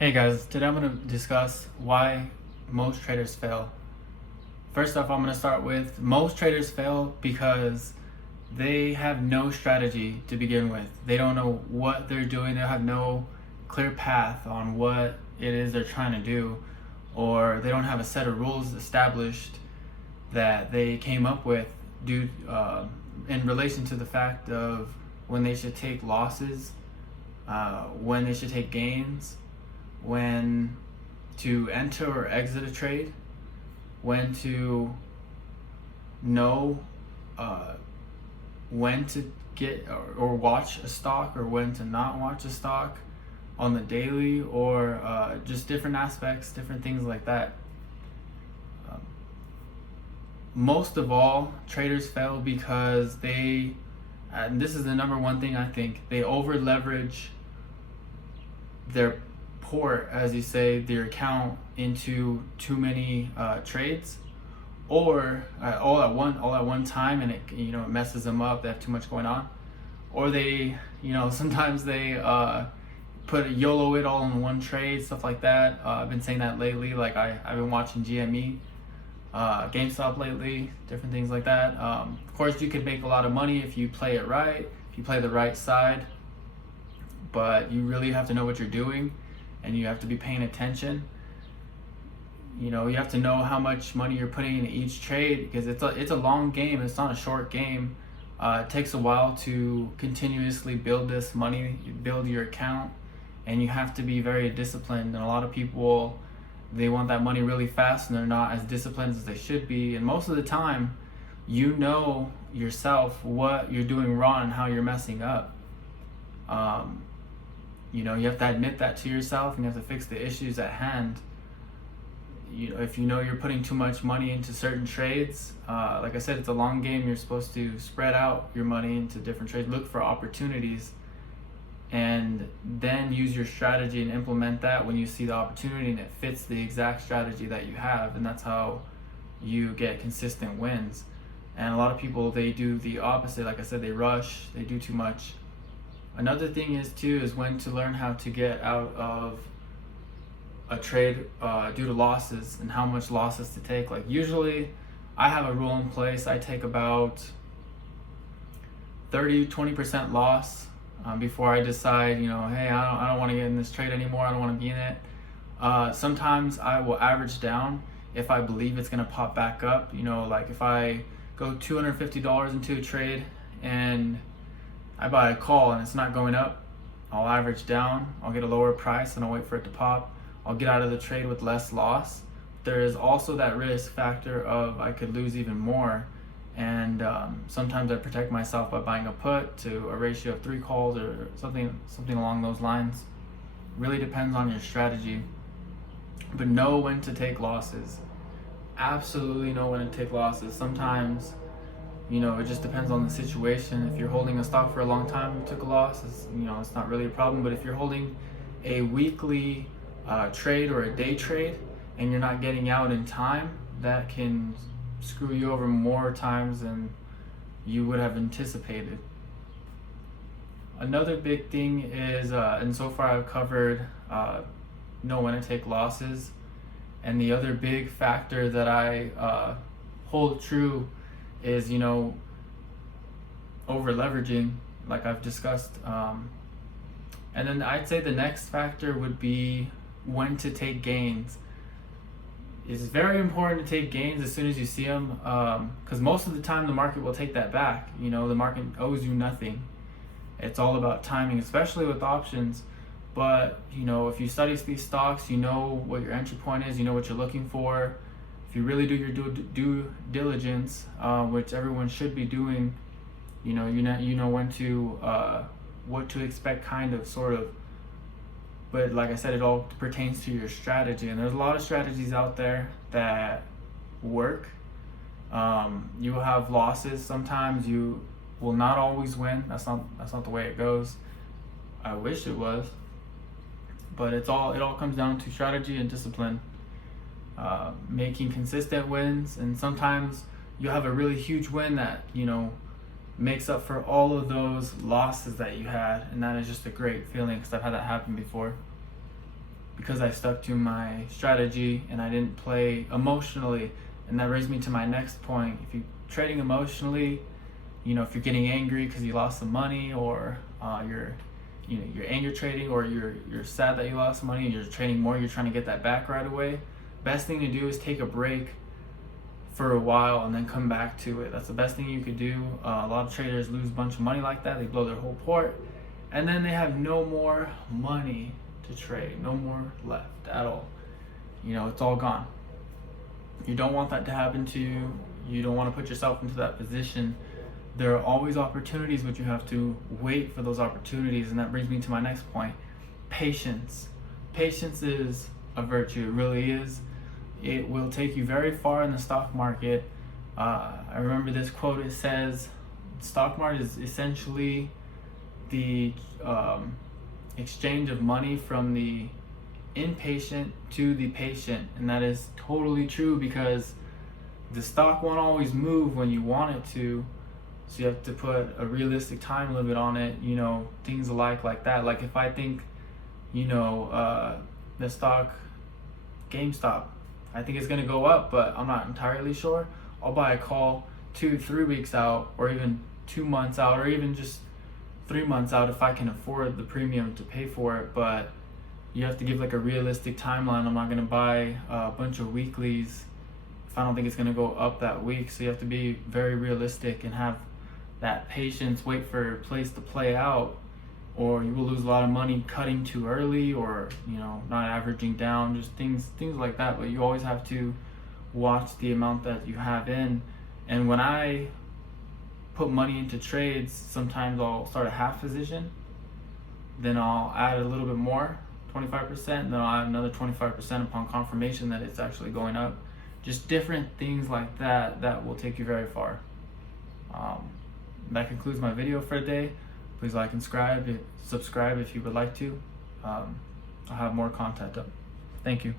Hey guys, today I'm going to discuss why most traders fail. First off, I'm going to start with most traders fail because they have no strategy to begin with. They don't know what they're doing. They have no clear path on what it is they're trying to do, or they don't have a set of rules established that they came up with in relation to the fact of when they should take losses, when they should take gains, when to enter or exit a trade, when to know when to get or watch a stock or when to not watch a stock on the daily, or just different aspects, different things like that. Most of all, traders fail because and this is the number one thing I think, they over leverage their port, as you say, their account into too many trades, or all at one time, and it messes them up. They have too much going on, or they sometimes they put YOLO it all in one trade, stuff like that. I've been saying that lately. Like I've been watching GME, GameStop lately, different things like that. Of course, you could make a lot of money if you play it right, if you play the right side, but you really have to know what you're doing, and you have to be paying attention. You have to know how much money you're putting in each trade, because it's a long game. It's not a short game. It takes a while to continuously build this money, build your account, and you have to be very disciplined. And a lot of people, they want that money really fast, and they're not as disciplined as they should be. And most of the time, you know yourself what you're doing wrong and how you're messing up. You have to admit that to yourself, and you have to fix the issues at hand. If you know you're putting too much money into certain trades, like I said, it's a long game. You're supposed to spread out your money into different trades, look for opportunities, and then use your strategy and implement that when you see the opportunity and it fits the exact strategy that you have. And that's how you get consistent wins. And a lot of people, they do the opposite. Like I said, they rush, they do too much. Another thing is when to learn how to get out of a trade due to losses, and how much losses to take. Like usually I have a rule in place. I take about 20% loss before I decide, hey, I don't want to get in this trade anymore. I don't want to be in it. Sometimes I will average down if I believe it's going to pop back up. Like if I go $250 into a trade and I buy a call and it's not going up, I'll average down, I'll get a lower price, and I'll wait for it to pop. I'll get out of the trade with less loss. There is also that risk factor of I could lose even more, and sometimes I protect myself by buying a put to a ratio of 3 calls or something along those lines. Really depends on your strategy, but know when to take losses. Absolutely know when to take losses. Sometimes it just depends on the situation. If you're holding a stock for a long time, you took a loss, it's not really a problem. But if you're holding a weekly trade or a day trade and you're not getting out in time, that can screw you over more times than you would have anticipated. Another big thing is, and so far I've covered know when to take losses. And the other big factor that I hold true is over leveraging, like I've discussed. And then I'd say the next factor would be when to take gains. It's very important to take gains as soon as you see them, because most of the time the market will take that back. The market owes you nothing. It's all about timing, especially with options. But if you study these stocks, you know what your entry point is, you know what you're looking for. If you really do your due diligence, which everyone should be doing, you know when to what to expect, kind of, sort of. But like I said, it all pertains to your strategy, and there's a lot of strategies out there that work. You will have losses. Sometimes you will not always win. That's not the way it goes. I wish it was, but it all comes down to strategy and discipline. Making consistent wins, and sometimes you have a really huge win that makes up for all of those losses that you had, and that is just a great feeling, because I've had that happen before. because I stuck to my strategy and I didn't play emotionally. And that brings me to my next point. If you're trading emotionally, if you're getting angry because you lost some money, or you're anger trading, or you're sad that you lost some money and you're trading more, you're trying to get that back right away, best thing to do is take a break for a while and then come back to it. That's the best thing you could do. A lot of traders lose a bunch of money like that. They blow their whole port and then they have no more money to trade, no more left at all. It's all gone. You don't want that to happen to you. You don't want to put yourself into that position. There are always opportunities, but you have to wait for those opportunities. And that brings me to my next point: patience. Patience is a virtue. It really is. It will take you very far in the stock market. I remember this quote. It says, stock market is essentially the exchange of money from the impatient to the patient. And that is totally true, because the stock won't always move when you want it to. So you have to put a realistic time limit on it, things like that. Like if I think, the stock GameStop, I think it's going to go up, but I'm not entirely sure, I'll buy a call 2-3 weeks out, or even 2 months out, or even just 3 months out if I can afford the premium to pay for it. But you have to give like a realistic timeline. I'm not going to buy a bunch of weeklies if I don't think it's going to go up that week. So you have to be very realistic and have that patience, wait for plays to play out, or you will lose a lot of money cutting too early, or not averaging down, just things like that. But you always have to watch the amount that you have in. And when I put money into trades, sometimes I'll start a half position, then I'll add a little bit more, 25%, and then I'll add another 25% upon confirmation that it's actually going up. Just different things like that will take you very far. That concludes my video for today. Please like and subscribe if you would like to. I'll have more content up. Thank you.